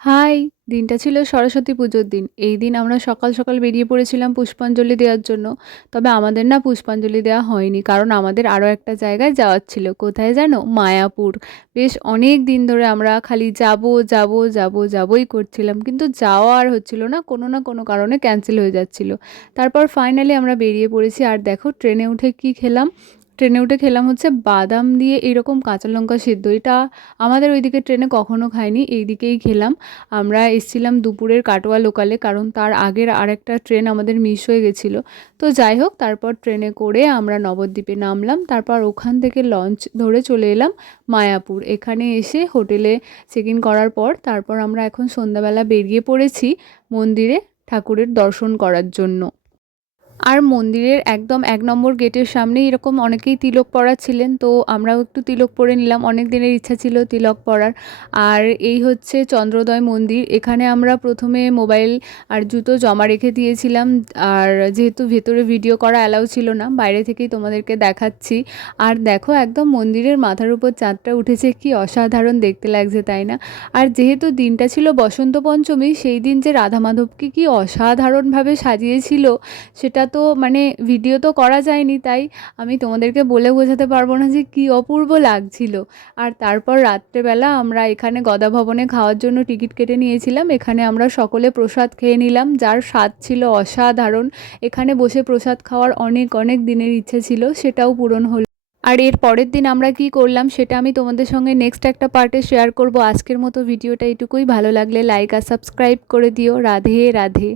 High! দিনটা ছিল সরস্বতী পুজোর দিন। এই দিন আমরা সকাল, সকাল বেরিয়ে পড়েছিলাম পুষ্পাঞ্জলি দেওয়ার জন্য। তবে আমাদের না পুষ্পাঞ্জলি দেওয়া হয়নি। কারণ আমাদের আরও একটা জায়গায় যাওয়ার ছিল। কোথায় জানো? মায়াপুর। বেশ অনেক দিন ধরে আমরা খালি যাবো, যাবো, যাবো, যাবোই করছিলাম। কিন্তু যাওয়া আর হচ্ছিল না কোনো কারণে ক্যানসেল হয়ে যাচ্ছিল। তারপর ফাইনালি আমরা বেরিয়ে পড়েছি আর দেখো ট্রেনে উঠে কী খেলাম? ট্রেনে উঠে খেলাম হচ্ছে বাদাম দিয়ে এরকম কাঁচা লঙ্কা সিদ্ধ। এটা আমাদের ওইদিকে ট্রেনে কখনো খাইনি, এই দিকেই খেলাম। আমরা এসছিলাম দুপুরের কাটোয়া লোকালে, কারণ তার আগের আরেকটা ট্রেন আমাদের মিস হয়ে গেছিলো। তো যাই হোক, তারপর ট্রেনে করে আমরা নবদ্বীপে নামলাম। তারপর ওখান থেকে লঞ্চ ধরে চলে এলাম মায়াপুর। এখানে এসে হোটেলে চেক ইন করার পর তারপর আমরা এখন সন্ধ্যাবেলা বেরিয়ে পড়েছি মন্দিরে ঠাকুরের দর্শন করার জন্য। আর মন্দিরের একদম ১ নম্বর গেটের সামনেই এরকম অনেকেই তিলক পরা ছিলেন, তো আমরাও একটু তিলক পরে নিলাম। অনেক দিনের ইচ্ছা ছিল তিলক পরার। আর এই হচ্ছে চন্দ্রোদয় মন্দির। এখানে আমরা প্রথমে মোবাইল আর জুতো জমা রেখে দিয়েছিলাম। আর যেহেতু ভেতরে ভিডিও করা অ্যালাউ ছিল না, বাইরে থেকেই তোমাদেরকে দেখাচ্ছি। আর দেখো একদম মন্দিরের মাথার উপর চাঁদটা উঠেছে, কি অসাধারণ দেখতে লাগছে, তাই না? আর যেহেতু দিনটা ছিল বসন্ত পঞ্চমী, সেই দিন যে রাধা মাধবকে কি অসাধারণভাবে সাজিয়েছিল, সেটা তো মানে ভিডিও তো করা যায়নি, তাই আমি তোমাদেরকে বলে বোঝাতে পারবো না যে কী অপূর্ব লাগছিল। আর তারপর রাত্রেবেলা আমরা এখানে গদা ভবনে খাওয়ার জন্য টিকিট কেটে নিয়েছিলাম। এখানে আমরা সকলে প্রসাদ খেয়ে নিলাম, যার স্বাদ ছিল অসাধারণ। এখানে বসে প্রসাদ খাওয়ার অনেক অনেক দিনের ইচ্ছে ছিল, সেটাও পূরণ হলো। আর এর পরের দিন আমরা কি করলাম সেটা আমি তোমাদের সঙ্গে নেক্সট একটা পার্টে শেয়ার করব। আজকের মতো ভিডিওটা এটুকুই। ভালো লাগলে লাইক আর সাবস্ক্রাইব করে দিও। রাধে রাধে।